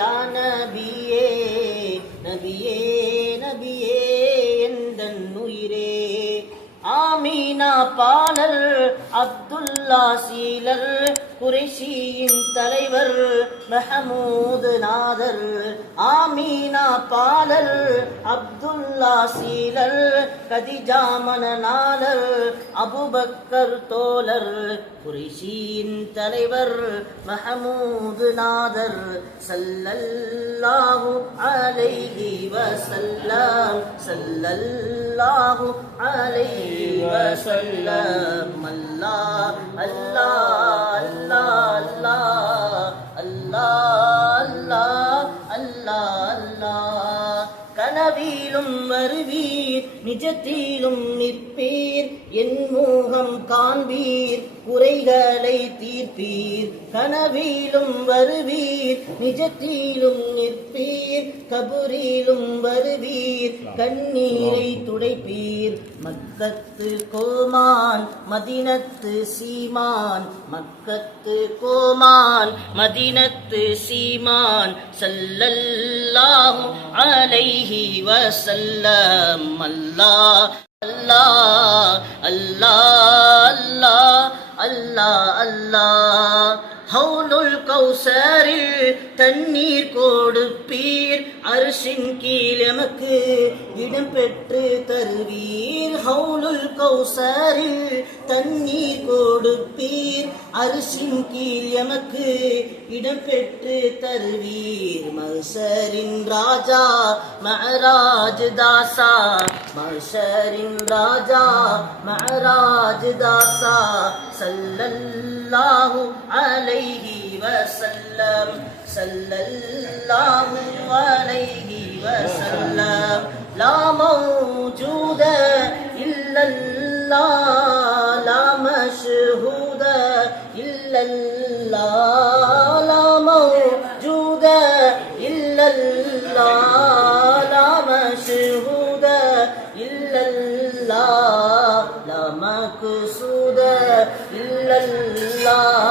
யா நபியே நபியே நபியே எந்தன் உயிரே. ஆமீனா பாலர் அப்துல்லா சீலர் குறைஷியின் தலைவர் மஹமூது நாதர். ஆமீனா பாலர் அப்துல்லா சீலர் கதிஜா மணநாளர் அபுபக்கர் தோழர் குறைஷியின் தலைவர் மஹமூது நாதர். ஸல்லல்லாஹு அலைஹி வஸல்லம் ஸல்லல்லாஹு அலைஹி வஸல்லம். அல்லாஹ் அல்லாஹ் அல்லாஹ் அல்லாஹ் அல்லாஹ் அல்லாஹ் அல்லாஹ். கனவிலும் வருவீர் நிஜத்திலும் நிற்பீர் என் முகம் காண்பீர் குறைகளை தீர்ப்பீர். கனவிலும் வருவீர் நிஜத்திலும் நிற்பீர் கபூரிலும் வருவீர் கண்ணீரை துடைப்பீர். மக்கத்து கோமான் மதினத்து சீமான் மக்கத்து கோமான் மதினத்து சீமான். ஸல்லல்லாஹு அலைஹி வஸல்லம். அல்லாஹ் அல்லாஹ் அல்லாஹ் அல்லாஹ் அல்லாஹ். ஹவுலுல் கௌசரில் தண்ணீர் கொடுப்பீர் அர்ஷின் கீழ் எமக்கு இடம் பெற்று தருவீர். ஹவுலுல் கௌசரில் தண்ணீர் கொடுப்பீர் அர்ஷின் கீழ் எமக்கு இடம் பெற்று தருவீர். மஹ்ஷரின் ராஜா மஅராஜ் தாசா மஹ்ஷரின் ராஜா மஅராஜ் தாசா. ஸல்லல்லாஹு அலைஹி வஸல்லம் ஸல்லல்லாஹு அலைஹி வஸல்லம். லா மௌஜூத இல்லல்லாஹ் லா மஷ்ஹூத இல்லல்லாஹ் லா மௌஜூத இல்லல்லாஹ் லா மஷ்ஹூத இல்லல்லாஹ் லா மக்சூத இல்லல்லாஹ்